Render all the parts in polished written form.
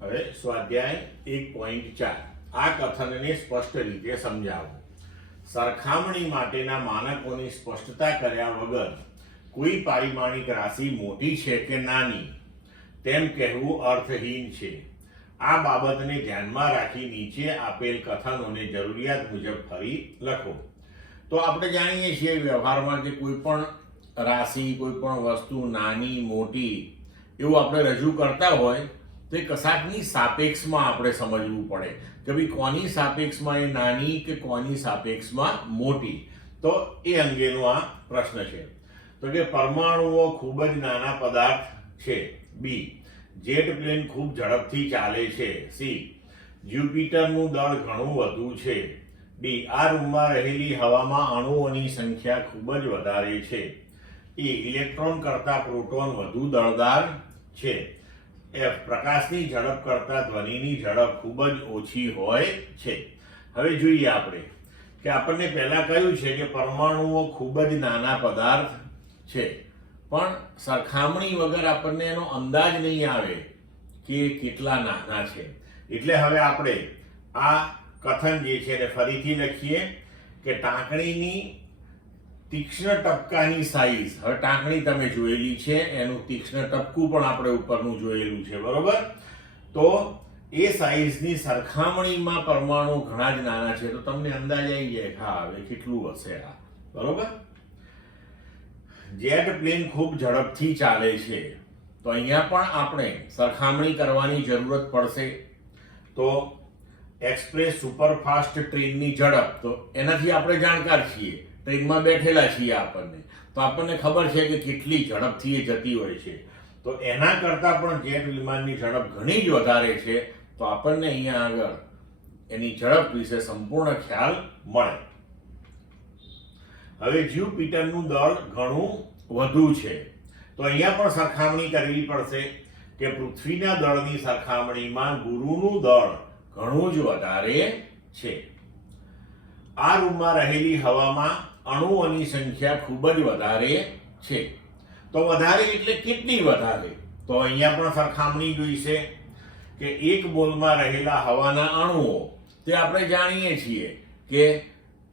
હવે સ્વાધ્યાય 1.4 આ કથનને સ્પષ્ટ રીતે સમજાવો. સરખામણી માટેના માનકોની સ્પષ્ટતા કર્યા વગર કોઈ પારિમાણિક રાશિ મોટી છે કે નાની તેમ કહેવું અર્થહીન છે. આ બાબતને ધ્યાનમાં રાખી નીચે આપેલ કથનોને જરૂરિયાત મુજબ ફરી લખો. તો આપણે જાણીએ છીએ વ્યવહારમાં કે કોઈ પણ રાશિ, કોઈ પણ વસ્તુ નાની મોટી એવું આપણે રજૂ કરતા હોય તો એ કશાકની સાપેક્ષમાં આપણે સમજવું પડે કે ભાઈ કોની સાપેક્ષમાં એ નાની કે કોની સાપેક્ષમાં મોટી. તો એ અંગેનો આ પ્રશ્ન છે. તો કે પરમાણુઓ ખૂબ જ નાના પદાર્થ છે. બી, જેટ પ્લેન ખૂબ ઝડપથી ચાલે છે. સી, જ્યુપિટરનું દળ ઘણું વધુ છે. ડી, આ રૂમમાં રહેલી હવામાં અણુઓની સંખ્યા ખૂબ જ વધારે છે. ઈ, ઇલેક્ટ્રોન કરતાં પ્રોટોન વધુ દળદાર છે. એફ, પ્રકાશની ઝડપ કરતાં ધ્વનિની ઝડપ ખૂબ જ ઓછી હોય છે. હવે જોઈએ આપણે કે આપણને પહેલા કહ્યું છે કે પરમાણુઓ ખૂબ જ નાના પદાર્થ છે, પણ સરખામણી વગર આપણને એનો અંદાજ નહીં આવે કે કેટલા નાના છે. એટલે હવે આપણે આ કથન જે છે એને ફરીથી લખીએ કે ટાંકણીની તીક્ષ્ણ ટપકાની સાઈઝ. હવે ટાંકણી તમે જોયેલી છે, એનું તીક્ષ્ણ ટપકું પણ આપણે ઉપરનું જોયેલું છે, બરોબર. તો એ સાઈઝની સરખામણીમાં પરમાણુ ઘણા જ નાના છે. તો તમને અંદાજ આવી જાય કે હા હવે કેટલું હશે આ, બરોબર. જેટ પ્લેન ખૂબ ઝડપથી ચાલે છે. તો અહીંયા પણ આપણે સરખામણી કરવાની જરૂરત પડશે. તો એક્સપ્રેસ સુપરફાસ્ટ ટ્રેનની ઝડપ, તો એનાથી આપણે જાણકાર છીએ, ટ્રેનમાં બેઠેલા છીએ આપણને, તો આપણને ખબર છે કે કેટલી ઝડપથી એ જતી હોય છે. તો એના કરતાં પણ જેટ વિમાનની ઝડપ ઘણી જ વધારે છે. તો આપણને અહીંયા આગળ એની ઝડપ વિશે સંપૂર્ણ ખ્યાલ મળે. હવે જ્યુપિટરનું દળ ઘણું વધુ છે. તો અહીંયા પણ સરખામણી કરવી પડશે કે પૃથ્વીના દળની સરખામણીમાં ગુરુનું દળ ઘણું જ વધારે છે. આ રૂમમાં રહેલી હવામાં અણુઓની સંખ્યા ખૂબ જ વધારે છે. તો વધારે એટલે કેટલી વધારે? તો અહીંયા પણ સરખામણી જોઈશે કે એક મોલમાં રહેલા હવાના અણુઓ, તે આપણે જાણીએ છીએ કે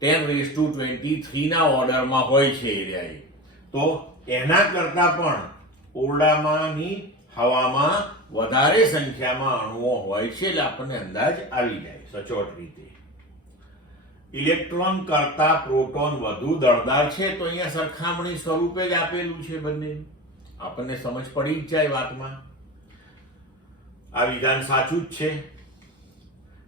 10⁻23 ના ઓર્ડરમાં હોય છે એરિયાએ. તો એના કરતાં પણ ઓરડામાંની હવામાં વધારે સંખ્યામાં અણુઓ હોય છે, એટલે આપણને અંદાજ આવી જાય સચોટ રીતે. ઇલેક્ટ્રોન કરતા પ્રોટોન વધુ દળદાર છે. તો અહીંયા સરખામણી સ્વરૂપે જ આપેલું છે બંને, આપણને સમજ પડી જ જાય વાતમાં. આ વિધાન સાચું જ છે.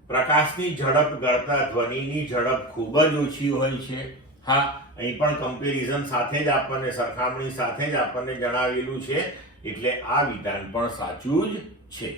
પ્રકાશની ઝડપ કરતાં ધ્વનિની ઝડપ ખૂબ જ ઓછી હોય છે. હા, અહીં પણ કમ્પેરિઝન સાથે જ આપણને, સરખામણી સાથે જ આપણને જણાવેલું છે, એટલે આ વિધાન પણ સાચું જ છે.